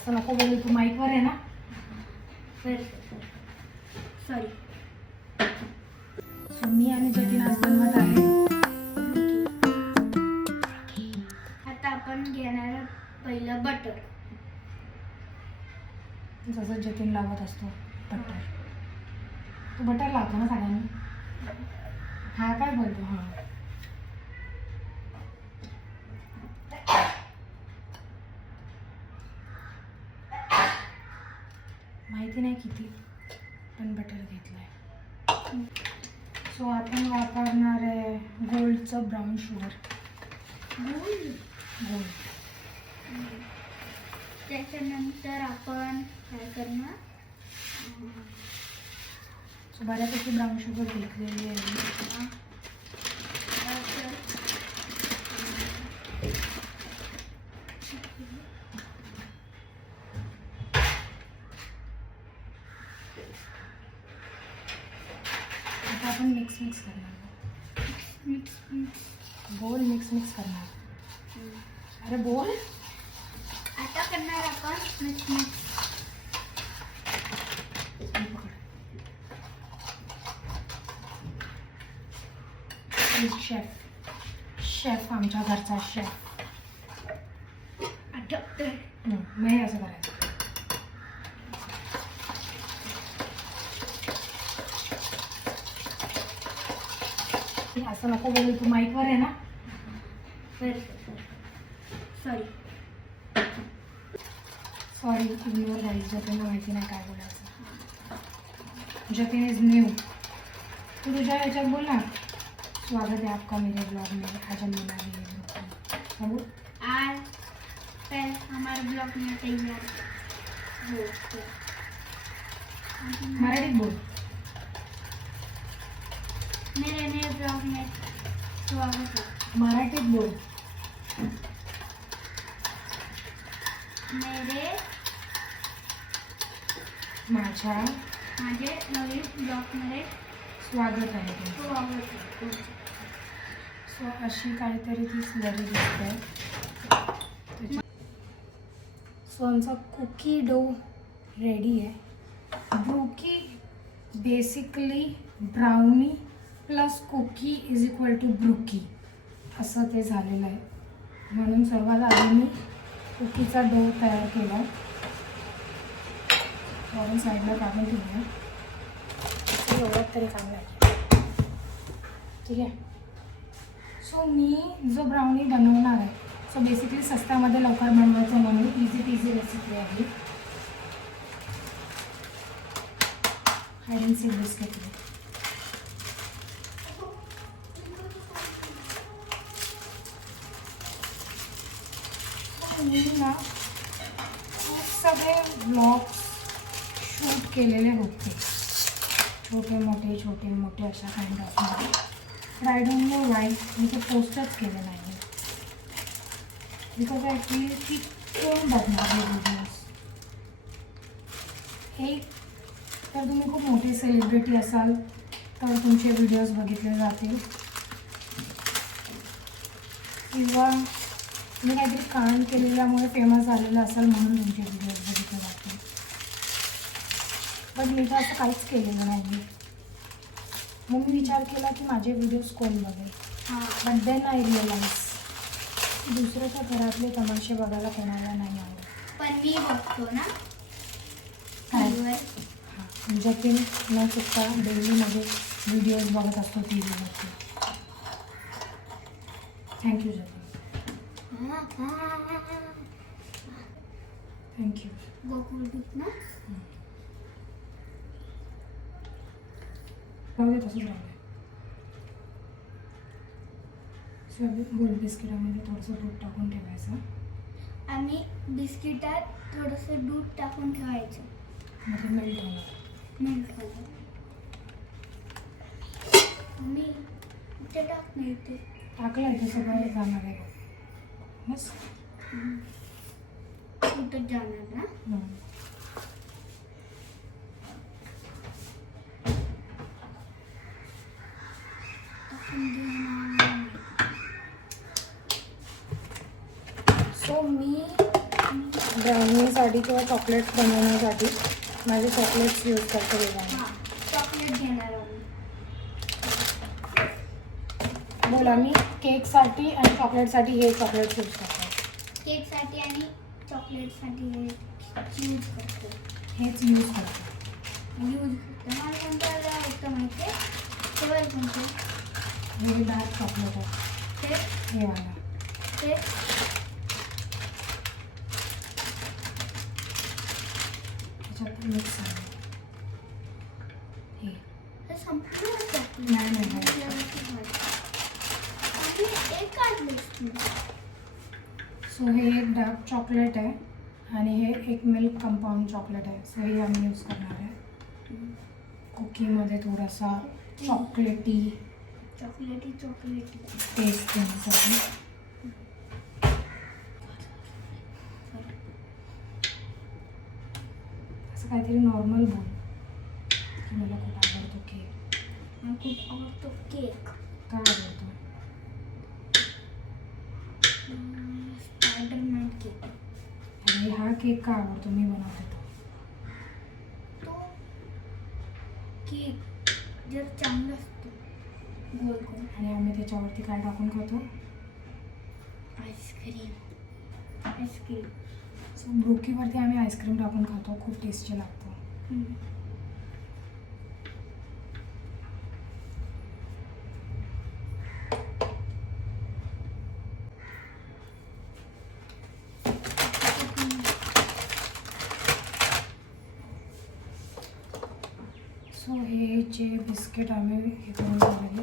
असं नको बोलू, तू माईकवर आहे ना. सॉरी. मी आणि जतीन आज बनवत आहे. आता आपण घेणार पहिलं बटर. जसं जतीन लावत असतो बटर. तू बटर लावतो ना सगळ्यांनी. हा काय बोलतो. हा माहिती नाही किती, पण बटर घेतलंय. सो आपण वापरणार आहे गोल्डचं ब्राऊन शुगर. गोल्ड. त्याच्यानंतर आपण काय करणार, सो बऱ्यापैकी ब्राऊन शुगर घेतलेली आहे. आता आपण मिक्स करणार. बोल मिक्स करणार. अरे बोल. आता करणार आपण मिक्स. शेफ आमच्या घरचा शेफ. मी असं करायचं. असं नको बोलू, तू माईकवर आहे ना. Sorry ignore guys. जतीनला माहिती नाही काय बोलायचं. Jatin is new. तू तुझ्या याच्यात बोल ना. स्वागत है आपका मेरे ब्लॉग में. आज हम बना रहे हैं आज हमारे ब्लॉग में तैयार हो. मराठीत बोल. मेरे नए ब्लॉग में स्वागत है. मराठीत बोल. माझे नवीन ब्लॉगमध्ये स्वागत आहे. स्वागत आहे. सो अशी काहीतरी ती स्लरी दिसते. सो आमचा कुकी डो रेडी आहे. Brookie basically brownie plus cookie is equal to brookie असं ते झालेलं आहे. म्हणून सर्वात आधी मी कुकीचा डो तयार केला. आपण साईडला काढून ठेवूया. एवढ्यात तरी चांगलं आहे. ठीक आहे. सो मी जो ब्राउनी बनवणार आहे, सो बेसिकली सस्त्यामध्ये लवकर बनवायचं म्हणून इझी पीझी रेसिपी आहे. Hide and seek biscuit. मी ना सगळे ब्लॉग्स शूट केलेले होते. छोटे मोठे अशा kind of. I don't know why मी ते पोस्टच केले नाही. बिकॉज आय फील की कोण बघणार हे व्हिडिओज. एक तर तुम्ही खूप मोठे सेलिब्रिटी असाल तर तुमचे व्हिडिओज बघितले जातील, किंवा तुम्ही काहीतरी काम केलेल्यामुळे फेमस झालेलं असेल म्हणून तुमचे व्हिडिओज बघितले जातील. पण मी तर असं काहीच केलेलं नाही. मग मी विचार केला की माझे व्हिडिओज कोण बघेल. बट देन आय रिअलाइज दुसऱ्याच्या घरातले तमाशे बघायला कोणाला नाही आवडत. पण मी बघतो ना. हां, जतीन न चुकता डेली माझे व्हिडिओज बघत असतो टी व्हीवरती. थँक्यू जतीन. थँक्यू. गोकुळ दूध ना. राहू दे तसंच राहू दे. गोल बिस्किटामध्ये थोडंसं दूध टाकून ठेवायचं आणि बिस्किटात थोडंसं दूध टाकून ठेवायचं. म्हणजे मेल्ट होणार. मी इथे टाक नाही ते टाकलं आहे ते सगळं जाणार आहे बस. कुठं जाणार ना. सो मी ब्राउनीसाठी किंवा चॉकलेट बनवण्यासाठी माझे चॉकलेट्स यूज करते वेगळा. हां चॉकलेट घेणार आम्ही. बोला मी केकसाठी आणि चॉकलेटसाठी हे चॉकलेट यूज करतो. केकसाठी आणि चॉकलेटसाठी हे यूज करतो. हेच यूज करतो. यूज करतो. मला कोणतं आवडतं माहिती आहे? फ्लेवर कोणते? हे डार्क चॉकलेट आहे. ते हे वाला. ते त्याच्यात मिक्स आहे. हे हे संपूर्ण चॉकलेट नाही, नाही, नाही. आणि एक काढलेस तू. सो हे एक डार्क चॉकलेट आहे आणि हे एक मिल्क कंपाऊंड चॉकलेट आहे. सो हे आम्ही यूज करणार आहे. कुकीमध्ये थोडासा चॉकलेटी चॉकलेटी टेस्ट देण्यासाठी. असं काहीतरी नॉर्मल बोल की मला खूप आवडतो केक. मला खूप आवडतो केक. का आवडतो? Spiderman cake. आणि हा केक का आवडतो? मी बनवते तो. तो केक जर चांगला असतो गोल गोल आणि आम्ही त्याच्यावरती काय टाकून खातो? आईस्क्रीम. सो ब्रोकीवरती आम्ही आईस्क्रीम टाकून खातो. खूप टेस्टी लागतं. सो हे जे बिस्किट आम्ही हे करून ठेवलेले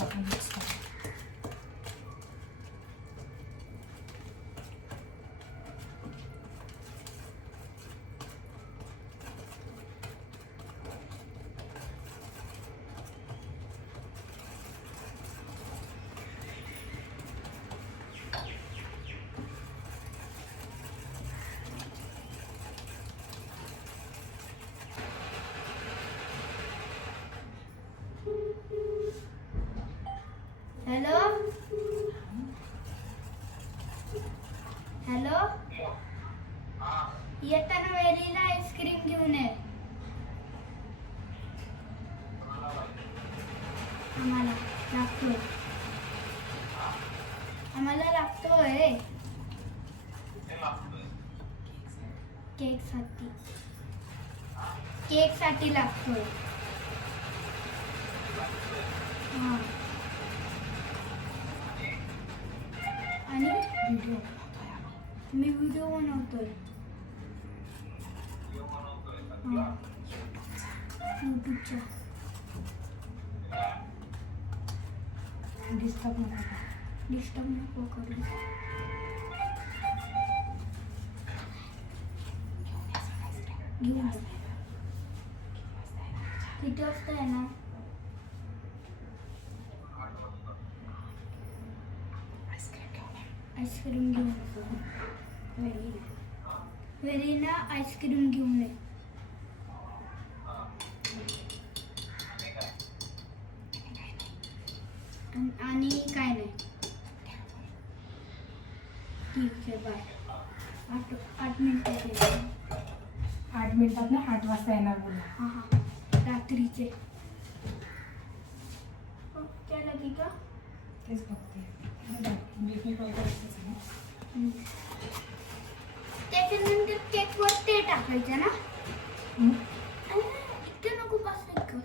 आपण मिक्स करू. हॅलो हॅलो येताना वेलीला आईस्क्रीम घेऊन ये. आम्हाला लागतोय. आम्हाला लागतोय केकसाठी लागतोय. हां आणि व्हिडिओ मी व्हिडिओ बनवतोय. हां यूट्यूबच्या. डिस्टर्ब नका करू. डिस्टर्ब नको करू. घेऊन जा. किती वाजता येणार? आईस्क्रीम घेऊन ये. वेलीना आईस्क्रीम घेऊन ये. आणि काय नाही. ठीक आहे बाय. 8 मिनिटात येईल. 8 मिनिटात ना 8 वाजता येणार बोलला. हां हां रात्रीचे. क्या लगी का? तेच बघते. बेकिंग पावडर असतेच ना. त्याच्यानंतर केकवर ते टाकायचं ना. हं? इतके नको पास कर.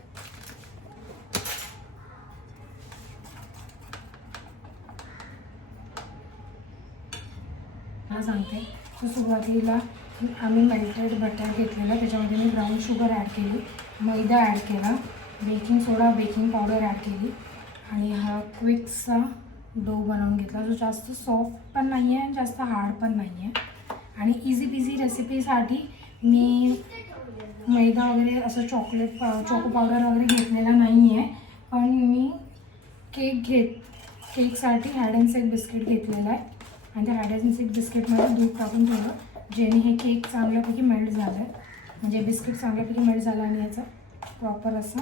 हा सांगते. तर सुरुवातीला आम्ही मेल्टेड बटर घेतलेलं. त्याच्यामध्ये मी ब्राऊन शुगर ॲड केली, मैदा ॲड केला, बेकिंग सोडा, बेकिंग पावडर ॲड केली आणि हा क्विकचा डो बनवून घेतला जो जास्त सॉफ्ट पण नाही आहे आणि जास्त हार्ड पण नाही आहे. आणि इझी बिझी रेसिपीसाठी मी मैदा वगैरे असं चोको पावडर वगैरे घेतलेला नाही आहे. पण मी केकसाठी हॅड अँड सेक बिस्किट घेतलेला आहे आणि त्या हॅड अँड सेक बिस्किटमध्ये दूध टाकून ठेवलं, जेणे हे केक चांगल्यापैकी मेल्ट झालं आहे. म्हणजे बिस्किट चांगल्यापैकी मेल्ट झालं आणि याचा प्रॉपर असा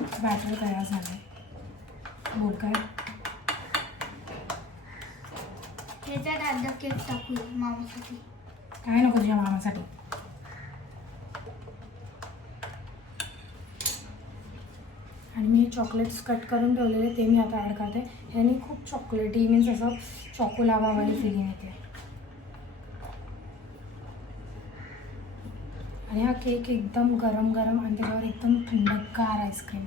बॅटर तयार झाला आहे. बोल काय? ह्याच्यात अर्धा केक टाकू मामासाठी. काय नको तुझ्या मामासाठी. आणि मी चॉकलेट्स कट करून ठेवलेले ते मी आता ॲड करते. ह्याने खूप चॉकलेटी मीन्स असं चॉकोलावावाली फिलिंग येते. आणि हा केक एकदम गरम गरम आणि त्याच्यावर एकदम थंडगार आईस्क्रीम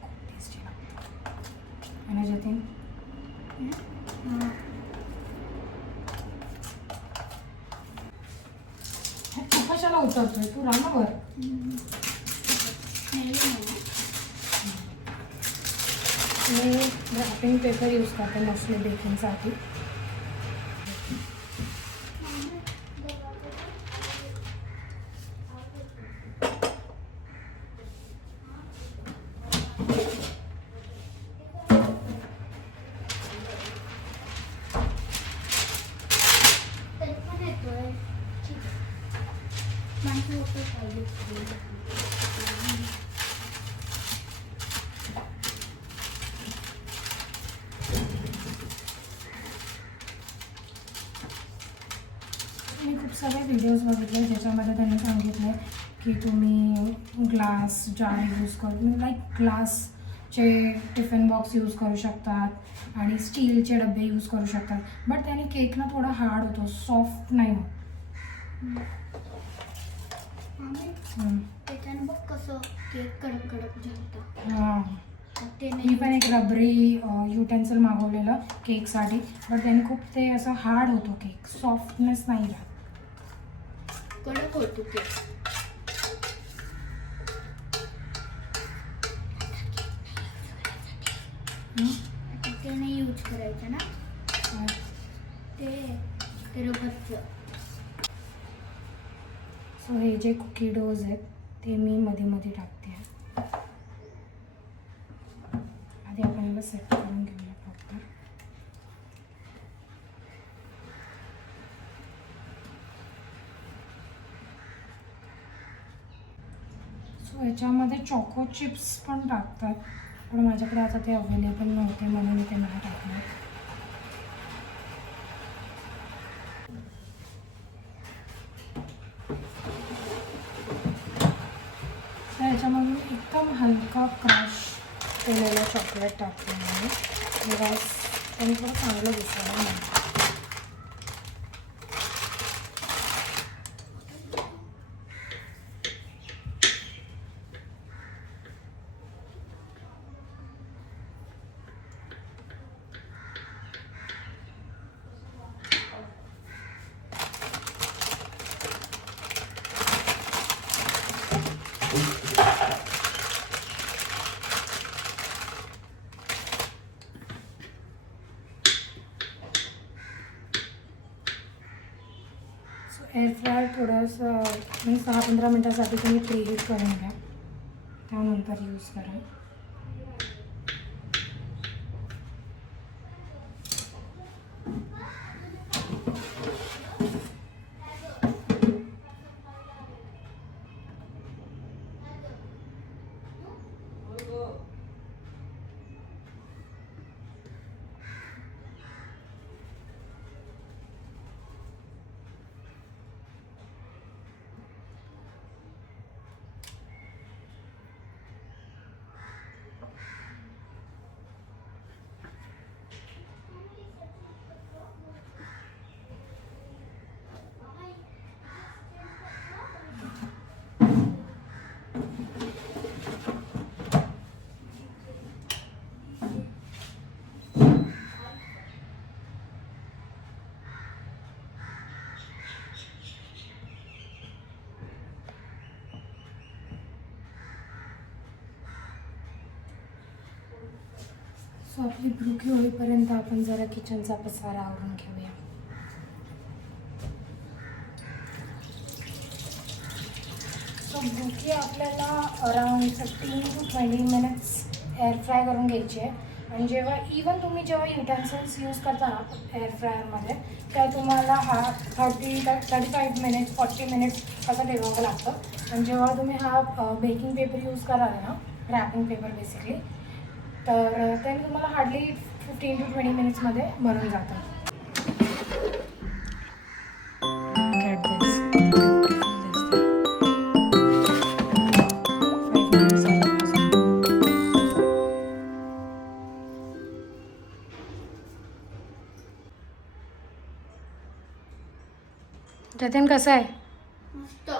खूप टेस्टी लागतं. आणि जतीन तू कशाला उतरतोय, तू रामावर. मी रॅपिंग पेपर यूज करते मोस्टली बेकिंगसाठी. मी खूप सारे व्हिडिओज बघितले ज्याच्यामध्ये त्यांनी सांगितलं की तुम्ही ग्लास जार यूज करू, लाईक ग्लासचे टिफिन बॉक्स यूज करू शकतात आणि स्टीलचे डबे यूज करू शकतात. बट त्याने केक ना थोडा हार्ड होतो, सॉफ्ट नाही होत. त्याच्यानं बघ कसं केक कडक कडक झालं. हां, ते मी पण एक रबरी युटेन्सिल मागवलेलं केकसाठी, बट त्याने खूप ते असं हार्ड होतो केक, सॉफ्टनेस नाही राहत. कडक होतो केक. ते नाही यूज करायचं ना, ते रबरचं. सो हे जे कुकी डोज आहेत ते मी मध्ये मध्ये टाकते. आधी आपण याला सेट करून घेऊया प्रॉपर. सो याच्यामध्ये चॉको चिप्स पण टाकतात, पण माझ्याकडे आता ते अवेलेबल नव्हते म्हणून मी ते मला टाकलं. तर याच्यामधून एकदम हलका क्रश केलेलं चॉकलेट टाकते मी, तेव्हा त्यांनी थोडं चांगलं दिसायला मिळतं. एअर फ्रायर थोडंसं 6-15 मिनटासाठी तुम्ही प्रीहीट करून घ्या, त्यानंतर यूज करा. सो आपली ब्रुकी होईपर्यंत आपण जरा किचनचा पसारा आवरून घेऊया. सो ब्रुकी आपल्याला around 15 to 20 minutes air fry करून घ्यायची आहे. आणि जेव्हा जेव्हा युटेन्सिल्स यूज करता ना एअर फ्रायरमध्ये, तर तुम्हाला हा 35 मिनिट्स 40 मिनिट्स असं ठेवावं लागतं. आणि जेव्हा तुम्ही हा बेकिंग पेपर यूज कराल ना, रॅपिंग पेपर बेसिकली, तर ते तुम्हाला हार्डली 15 to 20 मिनिट्समध्ये बनून जातं. Get this. जतीन कसं आहे? मस्त